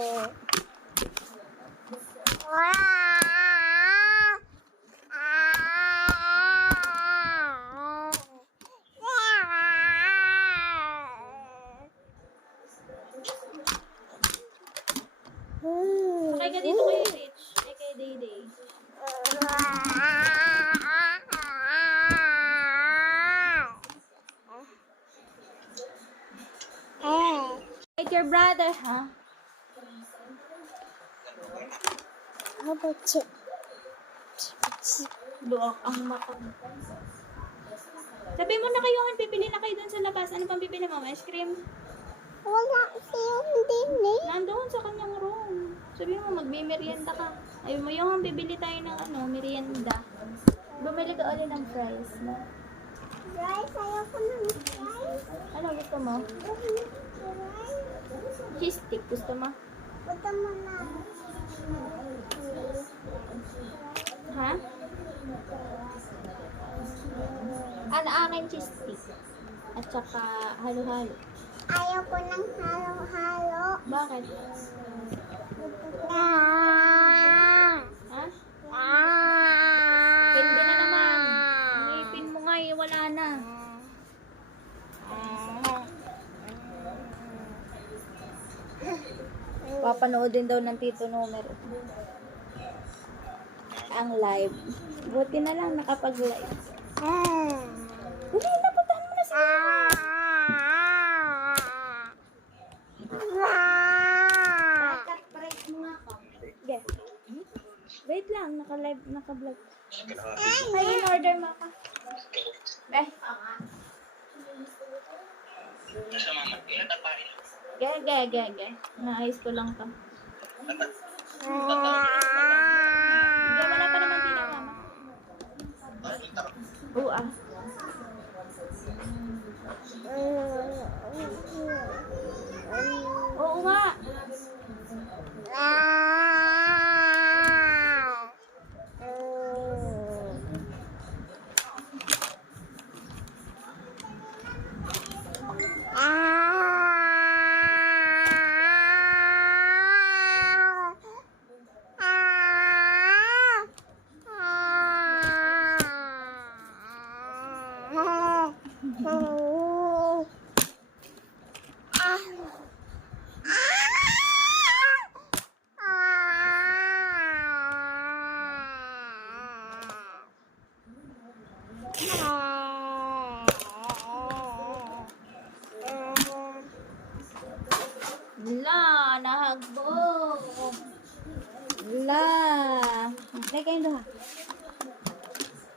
Sakay ka dito kay Rich. Ay, kay Dayday. Like your brother, huh? How about chip? Buok ang mata. Sabi mo na kayo, pipili na kayo dun sa labas. Ano pang pipili mo? Ice cream? Wala siyang din eh. Nandoon sa kanyang room. Sabi mo, magmimerienda ka. Ayun mo yung bibili tayo ng merienda. Bumili ka ulit ng fries, no? Guys, ayoko ng fries. Ano gusto mo? Cheese stick, gusto mo? Punta mo na. Ha? Ano akin cheese stick? At saka halo-halo. Ayoko ng halo-halo. Bakit? Ha? Hindi na naman. Ngipin mo nga eh, wala na. Papanoodin daw ng Tito Numero ang live. Buti na lang nakapag-live. Dali na, puntahan mo na sa break mo nga ako. Yes. Wait lang, naka-live, naka-vlog. Ay, in-order mo ka. Ge. Naayos ko lang to. Wala pa naman pinamama. Oo ah. Oo nga. Wala, nahagbog. Wala. Hindi kayo doon ha.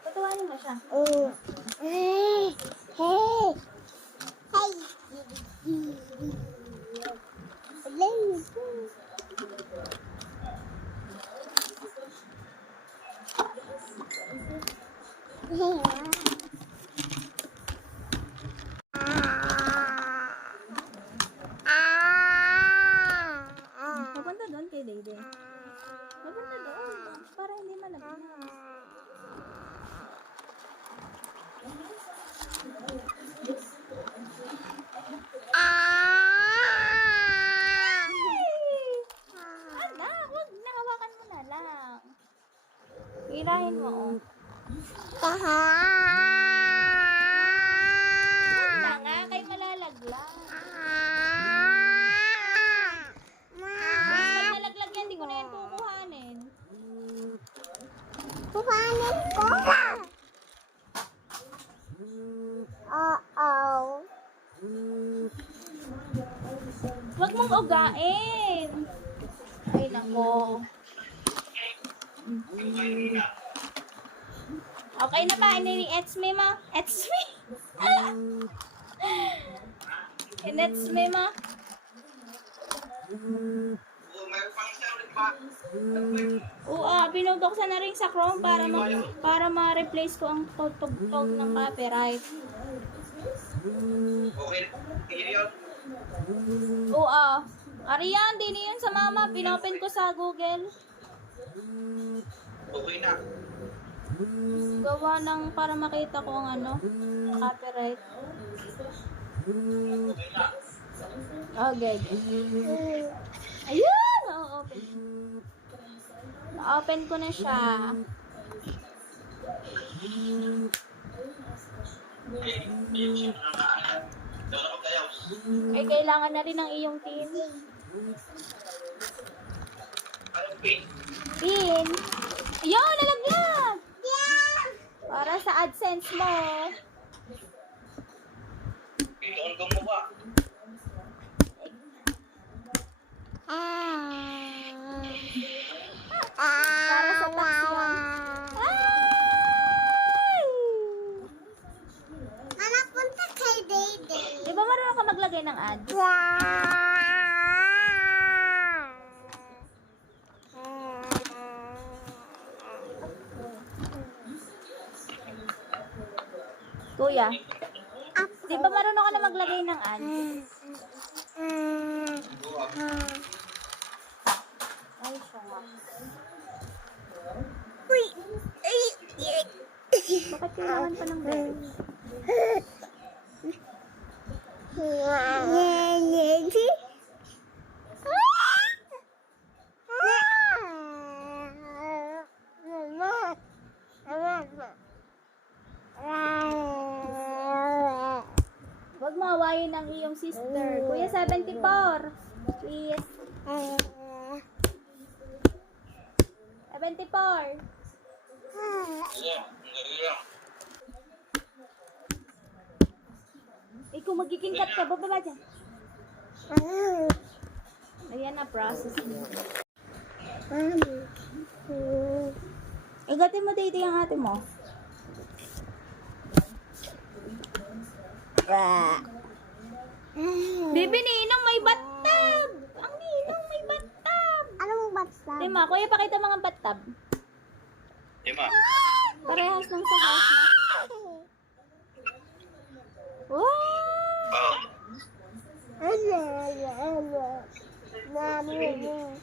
Patawanin mo siya. Hey! Papunta doon kay Dayday. Papunta doon. Para hindi malabas. Ala, huwag na. Hawakan mo na lang. Hirahin mo, oh. Huwag na nga. Kayo malalaglag. Pag nalaglag yan, hindi ko na yan kukuhanin. Kuhanin ko! Huwag mong ugain. Ay, nako. Okay na ba? Ini-ets me, ma? Ets me? In-ets me, ma? Oo, binubuksan na rin sa Chrome para ma-replace ko ang tugtog ng copyright. Oo. Ariyan, din yun sa mama. Pinopen ko sa Google. Okay na. Gawa ng para makita ko ang copyright. Okay. Ayun! na-open. Na-open ko na siya. Ay, kailangan na rin ng iyong pin. Pin. Ayun, nalaglag! Para sa AdSense mo. Ikaw gumawa. Para sa tax yan. Ay! Anak, punta kay Dede. Di ba marunong ka maglagay ng ads? Kuya, di ba marunong ka na maglagay ng ads? Ay, siya nga. Uy! Bakit kailangan pa ng bell? Huwag mo awayin ang iyong sister. Kuya, 74. Please. 74. Ikaw magiging cut ka. Bababa dyan. Ayan na, process mo. Igatin mo dito yung ate mo. Baby, ninong may bathtub! Ang ninong may bathtub! Anong basta? Tima, kuya, pakita mga bathtub. Tima. Parehas lang sa house na. Wow!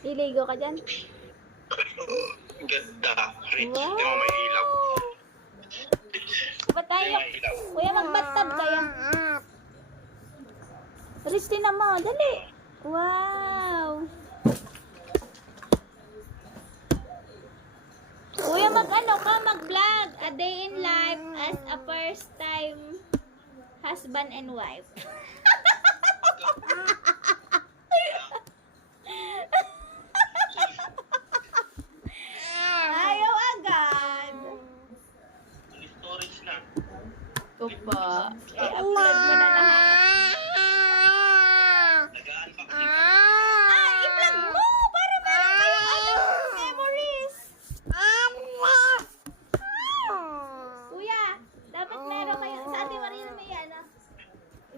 Iligo ka dyan? Ganda. Rich. Wow! Tima may ilaw. Ba't tayo? Kuya, mag-bathtub kayo. Ristin na mo, dali. Wow! Kuya, mag-vlog. A day in life as a first time husband and wife. Ayaw agad. Storage na. Ito pa. I-upload mo na lahat. Nag-unboxing. Ay, i-vlog mo! Para meron kayong memories. Kuya, dapat meron kayo. Sa Ate Marina may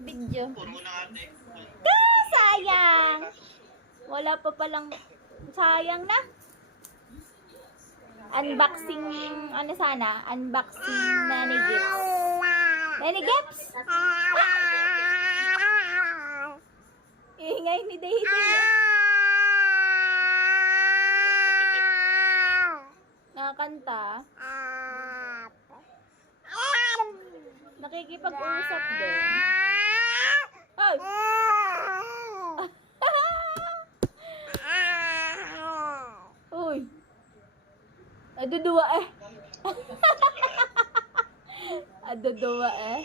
video. Puro na ate. Sayang! Wala pa palang sayang na. Unboxing, ano sana? Unboxing many gifts. Many gifts? Ingay ni Dede. Nakakanta. Nakikipag-usap din. Ay! Uy! Aduduwa eh. Aduduwa eh.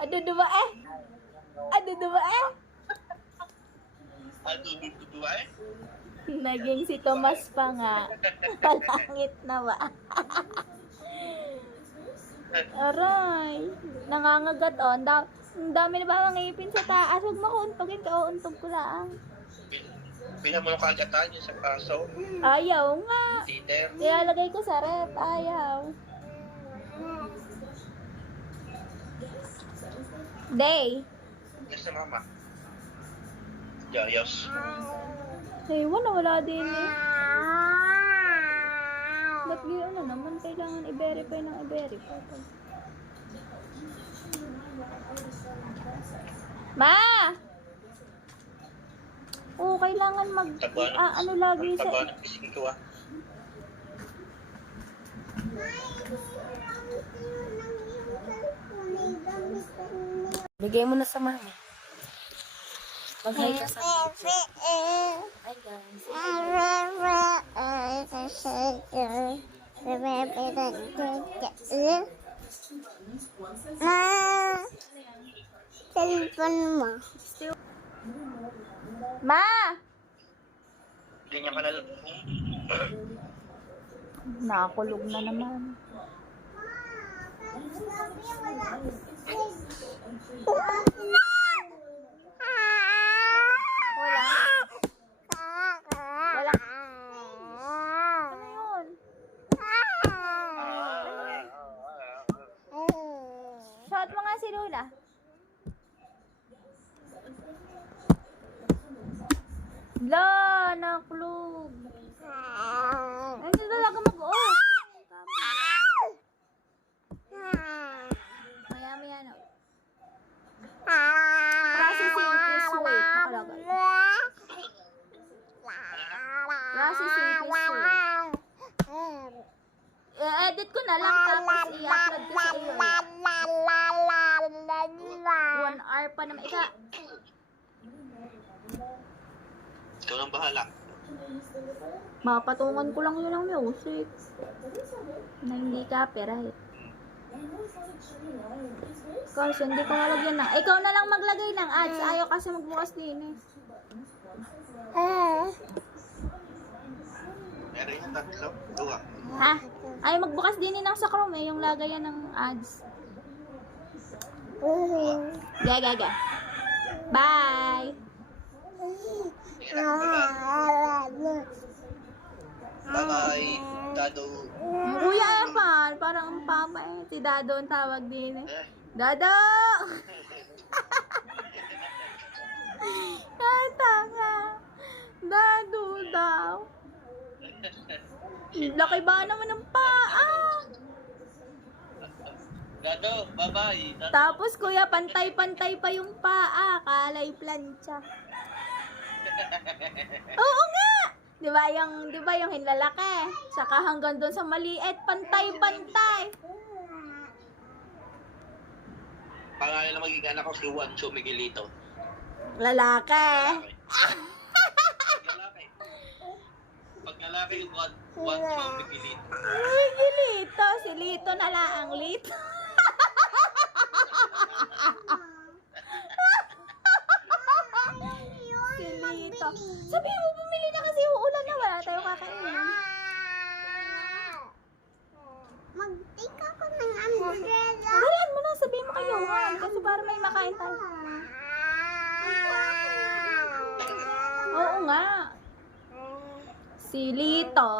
Aduduwa eh. Aduduwa eh. Duduwa eh. Naging si Tomas pa nga. Palangit na ba? Aray. Nangangagat oh. Ang dami na ba mga ipin sa taas? Huwag mo kuuntugin ka. Uuntog ko lang. Pinamulong kagatan niya sa paso. Ayaw nga. Titer. Nilalagay ko sa rep. Ayaw. Day. Yes na mama. Jayos. Ewan na wala din eh. Ba't yun na naman? Kailangan i-verify ng i-verify. Ma! Oo, kailangan ano lagi sa... Taba ng pising ko ah. Bigay mo na sa mami. Mag-hi ka sa... Eh, Ay, guys. Cellphone mo. Ma! Ganyan ka na lang. Nakakulog na naman. Wala. Wala. Ano yun? Shot mo nga si Lola. La, nakulog. Ay, hindi talaga mag-off. Maya-maya na. Processing is wait. Nakalagay. Processing is wait. I-edit ko na lang tapos i-upload ko sa iyo. 1 hour pa naman. Ikaw nang bahala. Mapatungan ko lang yun ang music. Na hindi copyright. Kasi hindi ko nalagyan ng... Ikaw na lang maglagay ng ads. Ayaw kasi magbukas din eh. Meron yung tatlo. Dua. Ha? Ayaw magbukas din ng sa Chrome eh. Yung lagayan ng ads. Gaga. Bye! Bye-bye. Dado. Kuya Evan, parang ang papa eh. Si Dado ang tawag din eh. Dado! Ay, tanga. Dado daw. Laki ba naman ng paa? Dado, bye-bye. Dado. Tapos kuya, pantay-pantay pa yung paa. Kalay plancha. Oo nga! Di ba yung hinlalaki? Saka hanggang doon sa maliit, pantay-pantay. Pangalan na magiging anak ko si Juancho Miguelito. Lalaki. Lalaki. Pag lalaki yung Juancho Miguelito. Miguelito. Si Lito na lang ang Lito. Si Lito. Sabi mo, bumili na kasi uulan na wala tayong kakainin. Mag-take ako ng umbrella. Dalan mo na, sabihin mo kay Johan. Kasi para may makain tayo. Oo nga. Si Lito.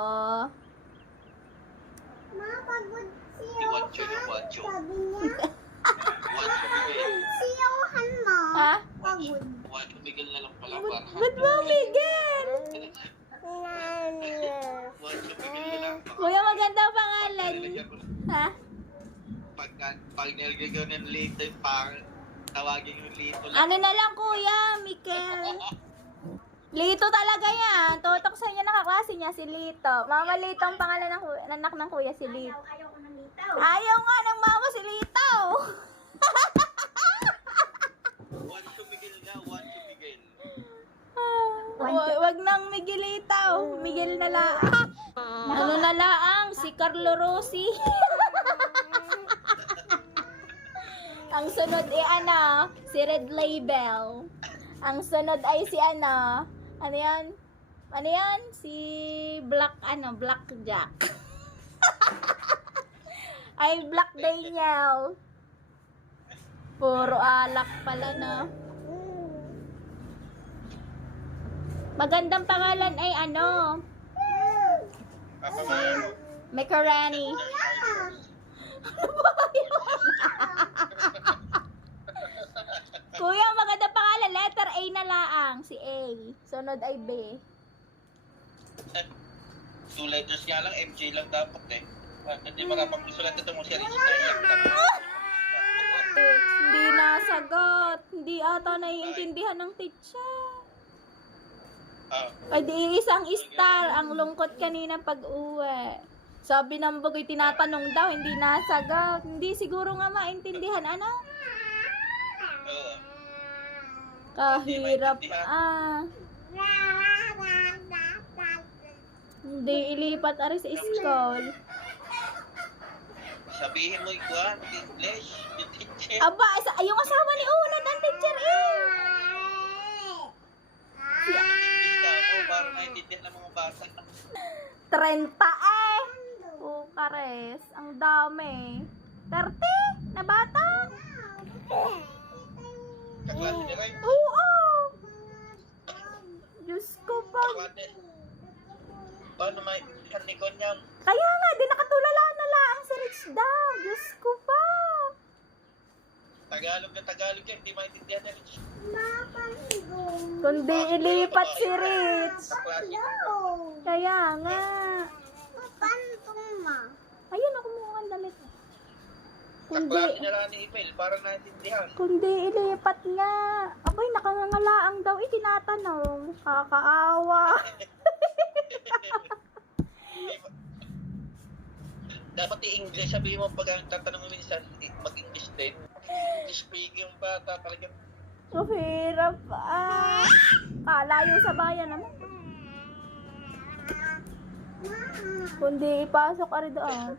Mapagod Si siya. Juancho yung Juancho. Sabi niya. Juancho Miguel. Siyahan mo. Ha? Pagod. Juancho Miguel na lang pala. Ba't mo, Miguel? Juancho Miguel na lang. Kuya, maganda ang pangalan. Ha? Pag nilagay ko ng lito yung tawagin yung lito lang. Ano na lang, Kuya, Mikel. Lito talaga yan. Tutok sa niya nakaklase niya, si Lito. Mama Lito ang pangalan ng anak ng kuya, si Lito. Ayaw ko ng lito. Ayaw nga ng mama si Lito. Juancho Miguel nga, Juancho Miguel. Wag nang Miguelito. Miguel na lang. Ano na lang, si Carlo Rossi. Ang sunod ay si Red Label. Ang sunod ay si ano yan? Si Black Jack. Ay, Black Daniel. Puro alak pala na. Magandang pangalan ay Macaroni. Kuya, maganda pangalan. Letter A na laang. Si A. Sunod ay B. 2 letters nga lang, MJ lang dapat eh. Hindi makapag-isulat ito mong series na iyak lang. Hindi nasagot. Hindi ata naiintindihan ng teacher. Ay di isang star. Ang lungkot kanina pag-uwi. Sabi ng bagoy, tinatanong daw, hindi nasagot. Hindi siguro nga maintindihan, Oo. Kahirap. Hindi maintindihan. Hindi ilipat ari sa school. Sabihin mo ikuan, English, yung teacher. Aba, yung asawa ni Unad ang teacher eh. English ka mo, para naiintindihan ng mga bata. 30 eh. Kares, ang dami. 30 na bata. Kaklase nila yun. Oo. Diyos ko pa. Kaklase. Paano may kanikon niya? Kaya nga, di nakatulala na lang si Rich daw. Diyos ko pa. Tagalog na Tagalog yan, hindi maintindihan na rin. Kundi ilipat si Rich. Kaklase. Kaya nga. Pantong ma. Ayun, ako mukha ang damit. Kundi, Kaklase na lang ni email, para naintindihan. kundi ilipat nga. Abay, nakangangalaang daw. Tinatanong. Kakaawa. Dapat i-English, sabihin mo pag ang tatanong mo minsan, mag-English din. English speaking yung bata, talagang Mahirap. Kalayo sa bayan naman. Kundi ipasok ari doon.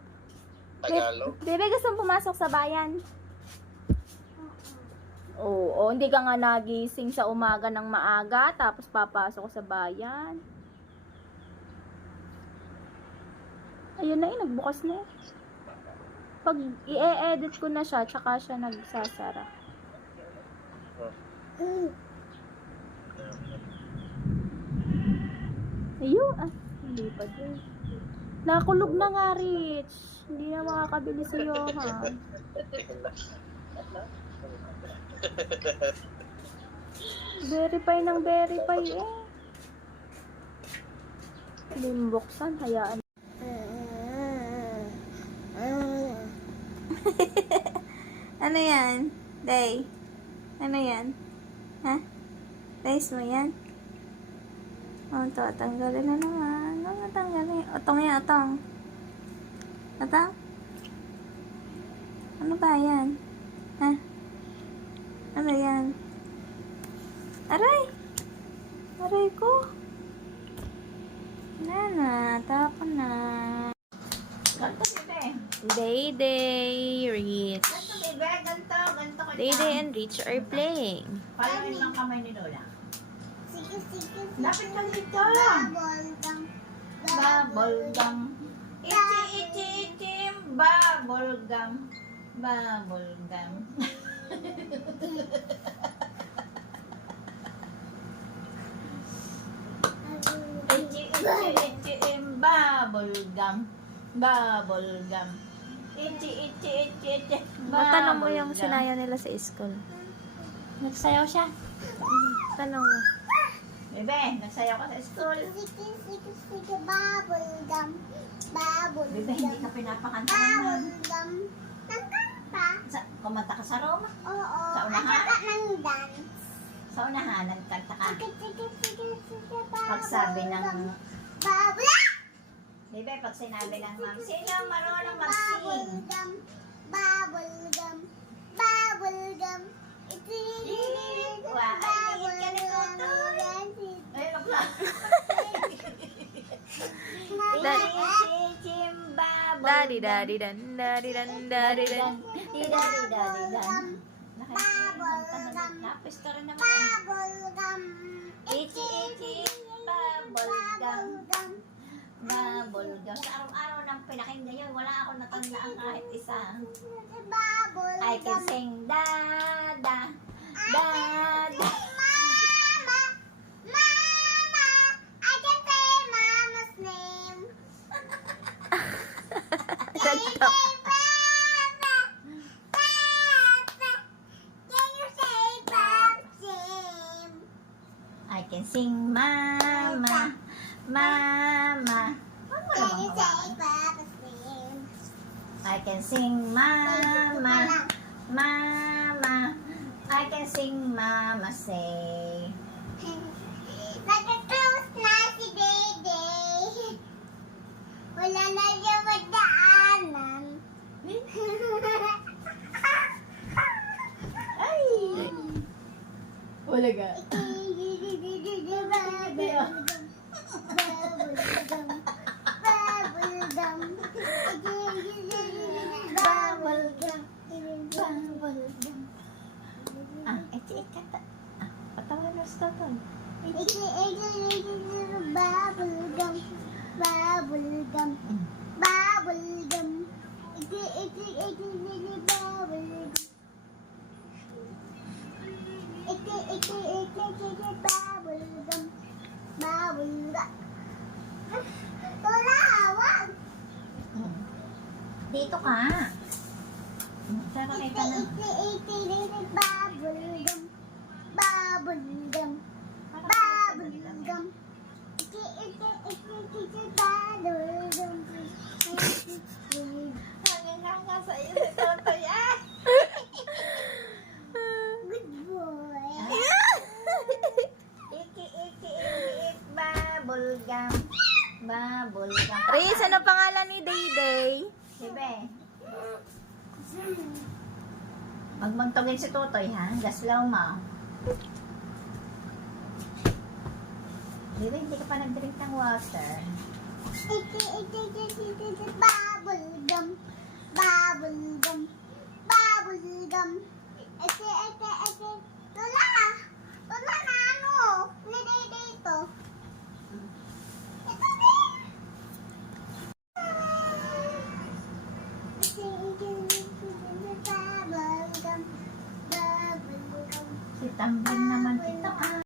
Tagalog. Di ba gusto pumasok sa bayan? Oo, hindi ka nga nagising sa umaga ng maaga, tapos papasok sa bayan. Ayun na nagbukas na eh. Pag i-edit ko na siya, tsaka siya nagsasara. Ayun, hindi pa din. Nakulog na nga, Rich. Hindi na makakabili si Johan. Verify ng verify eh. Hindi mo buksan, hayaan. Ano yan? Day? Ano yan? Ha? Days mo yan? O, ito, tanggalin na naman. Ano tanggalin? Otong yan, otong. Otong? Ano ba yan? Ha? Ano yan? Aray! Aray ko! Nana, tapon na. Ganto, bebe. Day, Rich. Ganto, bebe. Ganto, ganto ko Day and Rich are playing. Paluin lang kamay ni Lola. Sige, sige, sige. Lapit ka dito. Bubble gum. Bubble gum. Ichi, ichi, ichi. Bubble gum. Bubble gum. Ichi, ichi, ichi, bubble gum. Bubble gum. Ichi, ichi, ichi, ichi. Matanong mo yung Bubble gum. sinaya nila sa school. Nagsayaw siya. Tanong mo. Bebe, nagsayaw ka sa school. Sige, sige, sige. Bubble gum. Bubble Bebe, hindi gum. ka pinapakanta naman. Bubble gum. Nagkanta? Kumanta ka sa Roma. Oo. Sa unahan? At saka ng dance. Sa unahan, nagkanta ka. Sige, sige, sige, sige. Pag sabi ng... Bubble Bebe, pag sinabi ng ma'am, sino ang marunong mag-sing? gum. Bubble gum. Bubble gum. Wa, ay, hihit ka ni Totoy. Ay, bakla. Daddy, daddy, dan, daddy, dan, daddy, dan. Didari-dari-dan. Napis ka rin naman. Bubble gum. Ichi-ichi, bubble gum. gum. Bubble gum. Sa araw-araw ng pinakinggan yun, wala ako natandaan kahit isa. Bubble I can gum. sing da-da, da-da. Mama, Mama, I can say Mama's name. Can you say Papa? Papa, can you say Papa's name? I can sing mama, mama. Can you say Papa's name? I can sing mama, mama. I can sing mama say. Nag-close na si Dede. Wala na siya magdaanan. Ay! Wala ka. Bubble gum. Bubble gum. Dito ka. Saan ka kita na? Hanggang sa iyo si Totoy. Ah! Good boy. Iki, bubblegum. Bubblegum. Riz, ano pangalan ni Dayday? Dibe? Magmagtugin si Totoy ha? Gaslaw mo. Dibe, hindi ka pa nag-drink ng water. Bubblegum. Bubblegum. Bubblegum. Lola! Lola na ano? Nilay dito. Ito din. Bubblegum. Bubblegum. Si Tambi.